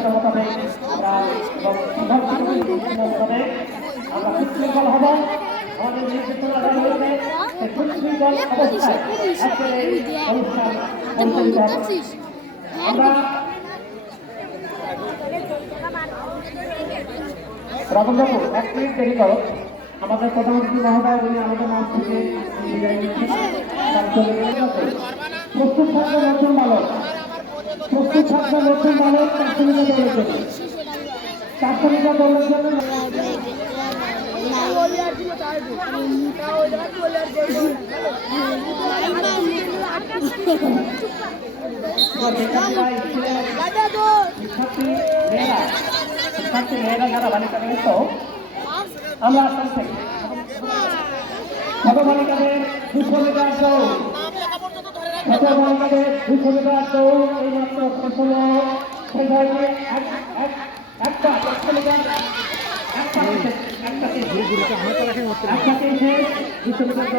নির্দেশনা মোতাবেক আমরা আমরা সুশৃঙ্খল হব। আমাদের নির্দেশনা দেওয়া হয়েছে সুশৃঙ্খল অবস্থায় আজকের এই অনুষ্ঠান পরিচালিত হবে। আমরা রাবণবাবু 1 মিনিট দেরি করো। আমাদের প্রধানমন্ত্রী মহোদয় উনি আমাদের মাঠ থেকে বিদায় নিচ্ছেন। প্রস্তুত থাকবে নতুন বালক, প্রস্তুত থাকবে নতুন বালক 400 মিটার দৌড়ের জন্য। 400 মিটার দৌড়ের জন্য শিক্ষার্থী মেয়েরা যারা বালিকা রয়েছ আমরা আসতে থেকে ছোট বালিকাদের 200 মিটার দৌড়, ছোট বালিকাদের 200 মিটার দৌড় এই মাত্র শেষ হলো। সেই ধরনের একটা 400 মিটার একটা 200 মিটার